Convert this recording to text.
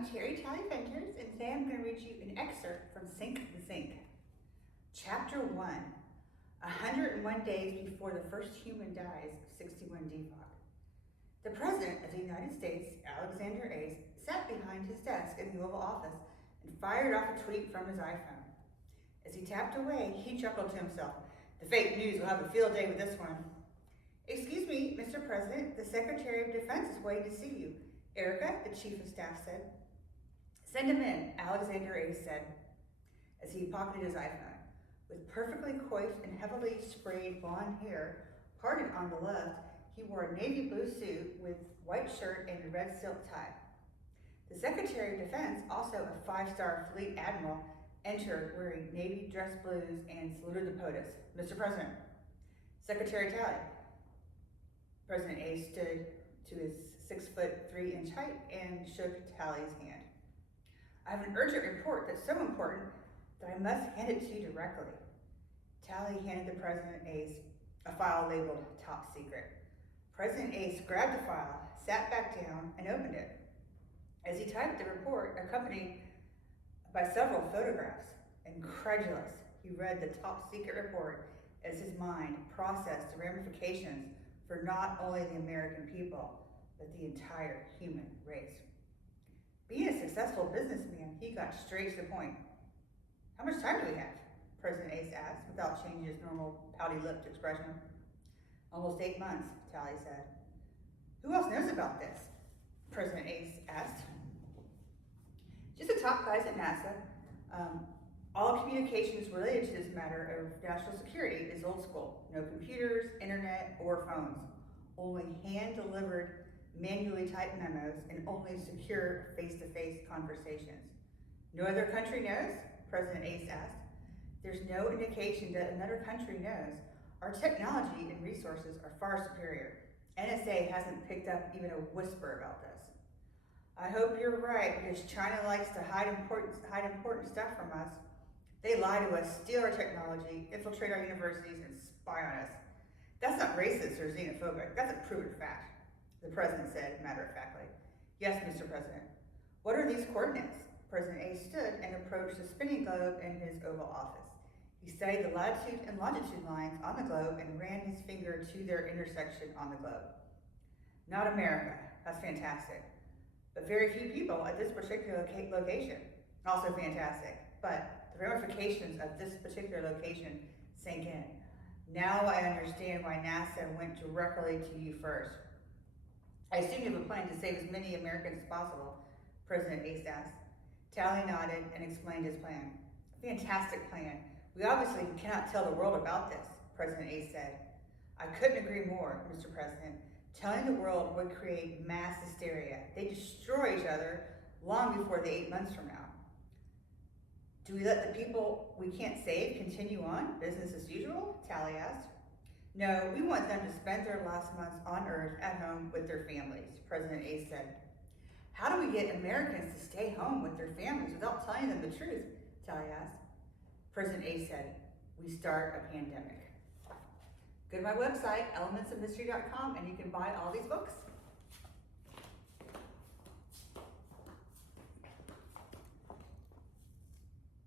I'm TerriTalleyVenters, and today I'm going to read you an excerpt from Zinc. Chapter 1, 101 Days Before the First Human Dies, 61 Defog. The President of the United States, Alexander A., sat behind his desk in the Oval Office and fired off a tweet from his iPhone. As he tapped away, he chuckled to himself. The fake news will have a field day with this one. Excuse me, Mr. President, the Secretary of Defense is waiting to see you. Erica, the Chief of Staff, said. Send him in, Alexander A. said, as he pocketed his iPhone. With perfectly coiffed and heavily sprayed blonde hair, parted on the left, he wore a navy blue suit with white shirt and a red silk tie. The Secretary of Defense, also a 5-star fleet admiral, entered wearing navy dress blues and saluted the POTUS. Mr. President. Secretary Talley. President A stood to his 6'3" height and shook Talley's hand. I have an urgent report that's so important that I must hand it to you directly. Talley handed the President a file labeled Top Secret. President Ace grabbed the file, sat back down, and opened it. As he typed the report, accompanied by several photographs, incredulous, he read the top secret report as his mind processed the ramifications for not only the American people, but the entire human race. Being a successful businessman, he got straight to the point. How much time do we have? President Ace asked, without changing his normal pouty-lipped expression. Almost 8 months, Talley said. Who else knows about this? President Ace asked. Just the top guys at NASA. All communications related to this matter of national security is old school. No computers, internet, or phones. Only hand-delivered, manually typed memos, and only secure face-to-face conversations. No other country knows? President Ace asked. There's no indication that another country knows. Our technology and resources are far superior. NSA hasn't picked up even a whisper about this. I hope you're right, because China likes to hide important stuff from us. They lie to us, steal our technology, infiltrate our universities, and spy on us. That's not racist or xenophobic. That's a proven fact, the President said matter-of-factly. Yes, Mr. President. What are these coordinates? President A stood and approached the spinning globe in his Oval Office. He studied the latitude and longitude lines on the globe and ran his finger to their intersection on the globe. Not America. That's fantastic. But very few people at this particular location. Also fantastic. But the ramifications of this particular location sank in. Now I understand why NASA went directly to you first. I assume you have a plan to save as many Americans as possible, President Ace asked. Talley nodded and explained his plan. Fantastic plan. We obviously cannot tell the world about this, President Ace said. I couldn't agree more, Mr. President. Telling the world would create mass hysteria. They destroy each other long before the 8 months from now. Do we let the people we can't save continue on, business as usual? Talley asked. No, we want them to spend their last months on Earth at home with their families, President Ace said. How do we get Americans to stay home with their families without telling them the truth? Talley asked. President Ace said, we start a pandemic. Go to my website, elementsofmystery.com, and you can buy all these books.